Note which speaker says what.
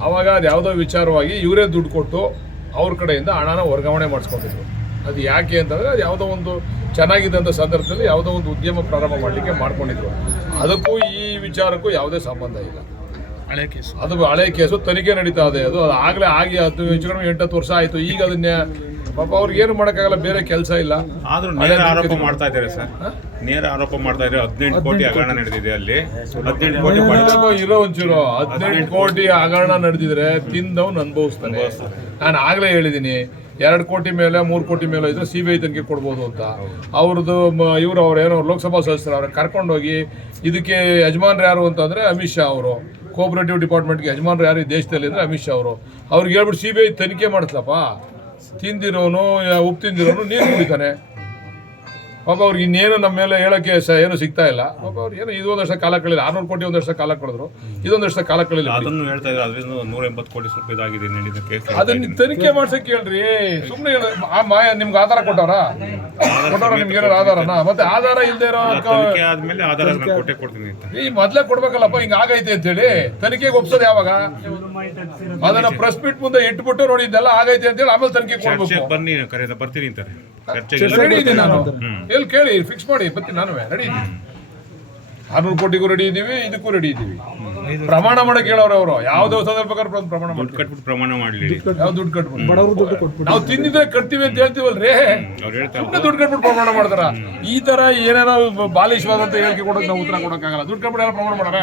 Speaker 1: ಅವಾಗ ಅದು ಯಾವುದೋ ವಿಚಾರವಾಗಿ ಇವರೇ ದುಡ್ಡು ಕೊಟ್ಟು ಅವ್ರ ಕಡೆಯಿಂದ ಹಣನ ವರ್ಗಾವಣೆ ಮಾಡಿಸ್ಕೊಂಡಿದ್ರು ಅದು ಯಾಕೆ ಅಂತಂದರೆ ಅದು ಯಾವುದೋ ಒಂದು ಚೆನ್ನಾಗಿದ್ದಂಥ ಸಂದರ್ಭದಲ್ಲಿ ಯಾವುದೋ ಒಂದು ಉದ್ಯಮ ಪ್ರಾರಂಭ ಮಾಡಲಿಕ್ಕೆ ಮಾಡ್ಕೊಂಡಿದ್ರು. ಅದಕ್ಕೂ ಈ ವಿಚಾರಕ್ಕೂ ಯಾವುದೇ ಸಂಬಂಧ ಇಲ್ಲ.
Speaker 2: ಹಳೆ ಕೇಸು.
Speaker 1: ಅದು ಹಳೆ ಕೇಸು ತನಿಖೆ ನಡೀತಾ ಇದೆ. ಅದು ಅದು ಆಗಲೇ ಆಗಿ ಹತ್ತು ಹೆಚ್ಚು ಕಡಿಮೆ ಎಂಟತ್ತು ವರ್ಷ ಆಯಿತು. ಈಗ ಅದನ್ನ ಪಾಪ ಅವ್ರಿಗೆ ಏನು ಮಾಡೋಕ್ಕಾಗಲ್ಲ ಬೇರೆ ಕೆಲಸ ಇಲ್ಲ.
Speaker 3: ಆದ್ರೂ ನೇರ ಆರೋಪ ಮಾಡ್ತಾ ಇದ್ದಾರೆ ಸರ್. ನೇರ ಆರೋಪ ಮಾಡ್ತಾ ಇದ್ದಾರೆ. ಹದಿನೆಂಟು ಕೋಟಿ ಹಗರಣ ನಡೆದಿದೆ ಅಲ್ಲಿ. ಹದಿನೆಂಟು ಕೋಟಿ
Speaker 1: ಇರೋ ಒಂಚೂರು? ಹದಿನೆಂಟು ಕೋಟಿ ಹಗರಣ ನಡೆದಿದ್ರೆ ತಿಂದವ್ ಅನುಭವಿಸ್ತಾನೆ. ನಾನು ಆಗಲೇ ಹೇಳಿದ್ದೀನಿ ಎರಡು ಕೋಟಿ ಮೇಲೆ ಮೂರು ಕೋಟಿ ಮೇಲೆ ಇದ್ರೆ ಸಿ ಬಿ ಐ ತನಿಖೆ ಕೊಡ್ಬೋದು ಅಂತ. ಅವ್ರದ್ದು ಇವರು ಅವ್ರು ಏನೋ ಲೋಕಸಭಾ ಸದಸ್ಯರು ಅವ್ರನ್ನ ಕರ್ಕೊಂಡೋಗಿ ಇದಕ್ಕೆ ಯಜಮಾನ್ರು ಯಾರು ಅಂತಂದರೆ ಅಮಿತ್ ಶಾ ಅವರು. ಕೋಆಪರೇಟಿವ್ ಡಿಪಾರ್ಟ್ಮೆಂಟ್ಗೆ ಯಜಮಾನ್ರು ಯಾರು ಈ ದೇಶದಲ್ಲಿ ಅಂದರೆ ಅಮಿತ್ ಶಾ ಅವರು. ಅವ್ರಿಗೆ ಹೇಳ್ಬಿಟ್ಟು ಸಿ ಬಿ ಐ ತನಿಖೆ ಮಾಡಿಸ್ಲಪ್ಪ. ತಿಂದಿರೋನು ಉಪ್ಪು ತಿಂದಿರೋನು ನೀರು ಕುಡಿತಾನೆ. ಪಾಪ ಅವ್ರಿಗೆ ಇನ್ನೇನು ನಮ್ಮ ಮೇಲೆ ಹೇಳೋಕ್ಕೆ ಸ ಏನು ಸಿಗ್ತಾ ಇಲ್ಲ. ಪಾಪ ಅವ್ರಿಗೆ ಏನು ಇದೊಂದು ವರ್ಷ ಕಾಲ ಕಳಿಲ್ಲ ಆರ್ನೂರು ಕೋಟಿ ಒಂದು ವರ್ಷ ಕಾಲ ಕಳೆದ್ರು. ಇದೊಂದು ವರ್ಷ ಕಾಲ ಕಳಿಲ್ಲ
Speaker 3: ಅದನ್ನು ಹೇಳ್ತಾ ಇದ್ದಾರೆ. ಅದರಿಂದ ನೂರ ಎಂಬತ್ತು ಕೋಟಿ ಸ್ವಲ್ಪ ಇದಾಗಿದೆ ಕೇಸ್
Speaker 1: ಅದನ್ನ ತನಿಖೆ ಮಾಡ್ಸಕ್ಕೆ ಹೇಳ್ರಿ ಸುಮ್ಮನೆ ಆ ಮಾಯ ನಿಮ್ಗೆ ಆಧಾರ ಕೊಟ್ಟವ್ರ? ಕೊಟ್ಟವ್ರ ನಿಮ್ಗೆ ಏನಾರು ಆಧಾರನ? ಮತ್ತೆ ಆಧಾರ ಇಲ್ಲದೆ ಇರೋ
Speaker 3: ಆದ್ಮೇಲೆ ಆಧಾರ ಕೊಟ್ಟೆ ಕೊಡ್ತೀನಿ ಅಂತ.
Speaker 1: ಈ ಮೊದ್ಲೇ ಕೊಡ್ಬೇಕಲ್ಲಪ್ಪ ಹಿಂಗ ಆಗೈತೆ ಅಂತ ಹೇಳಿ ತನಿಖೆಗೆ ಒಪ್ಸೋದು ಯಾವಾಗ? ಅದನ್ನ ಪ್ರೆಸ್ ಮೀಟ್ ಮುಂದೆ ಇಟ್ಬಿಟ್ಟು ನೋಡಿ ಇದೆಲ್ಲ ಆಗೈತೆ ಅಂತ ಹೇಳಿ ಆಮೇಲೆ ತನಿಖೆ ಕೊಡ್ಬೇಕು.
Speaker 3: ಬನ್ನಿ ಕರೆದ ಬರ್ತೀನಿ ಅಂತಾರೆ.
Speaker 1: ರೆಡಿ ಇದ್ದೀನಿ ನಾನು. ಎಲ್ಲಿ ಕೇಳಿ ಫಿಕ್ಸ್ ಮಾಡಿ ಬರ್ತೀನಿ ನಾನು ರೆಡಿ ಇದ್ದೀನಿ ಆರ್ನೂರು ಕೋಟಿಗೂ ರೆಡಿ ಇದ್ದೀವಿ ಇದಕ್ಕೂ ರೆಡಿ ಇದ್ದೀವಿ. ಪ್ರಮಾಣ ಮಾಡಕ್ಕೆ ಹೇಳೋರು ಅವರು. ಯಾವ್ದೋ ಸಂದರ್ಭಕ್ಕೆ ಬಂದು ಪ್ರಮಾಣ ಮಾಡಿ
Speaker 3: ದುಡ್ಡು ಕಟ್ಬಿಟ್ಟು ಪ್ರಮಾಣ ಮಾಡಲಿ
Speaker 1: ಯಾವ ದುಡ್ಡು ಕಟ್ಬಿಟ್ಟು? ನಾವು ತಿಂದಿದ್ರೆ ಕಟ್ತೀವಿ ಅಂತ ಹೇಳ್ತೀವಲ್ರಿ?
Speaker 3: ರೇ ಹೇಳ್ತಾರೆ
Speaker 1: ಸುಮ್ಮನೆ ದುಡ್ಡು ಕಟ್ಬಿಟ್ಟು ಪ್ರಮಾಣ ಮಾಡ್ತಾರ? ಈ ತರ ಏನೇನೋ ಬಾಲಿಶವಾದಂತ ಹೇಳಿಕೆ ಕೊಡೋಕೆ ನಾವು ಉತ್ತರ ಕೊಡೋಕ್ಕಾಗಲ್ಲ. ದುಡ್ಡು ಕಟ್ಬಿಟ್ಟು ಪ್ರಮಾಣ ಮಾಡಾರ